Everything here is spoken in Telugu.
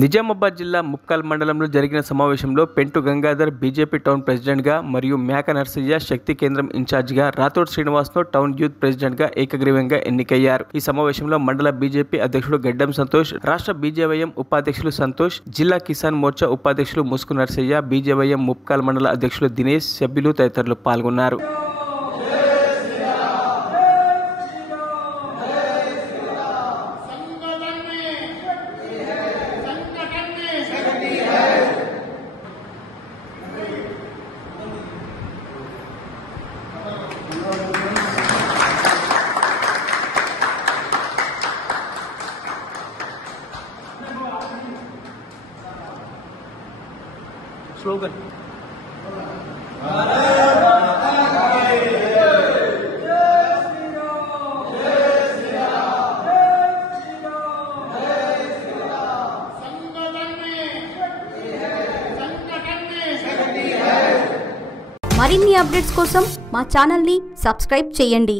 నిజామాబాద్ జిల్లా ముప్కాల్ మండలంలో జరిగిన సమావేశంలో పెంటు గంగాధర్ బీజేపీ టౌన్ ప్రెసిడెంట్గా మరియు మేక నర్సయ్య శక్తి కేంద్రం ఇన్ఛార్జిగా, రాథోడ్ శ్రీనివాస్ను టౌన్ యూత్ ప్రెసిడెంట్గా ఏకగ్రీవంగా ఎన్నికయ్యారు. ఈ సమావేశంలో మండల బీజేపీ అధ్యక్షుడు గడ్డం సంతోష్, రాష్ట్ర బీజేవైఎం ఉపాధ్యక్షులు సంతోష్, జిల్లా కిసాన్ మోర్చా ఉపాధ్యక్షులు ముసుగు నర్సయ్య, బీజేవైఎం ముప్కాల్ మండల అధ్యక్షులు దినేష్, సభ్యులు తదితరులు పాల్గొన్నారు. स्लोगन మరిన్ని అప్డేట్స్ కోసం మా ఛానల్ ని సబ్స్క్రైబ్ చేయండి.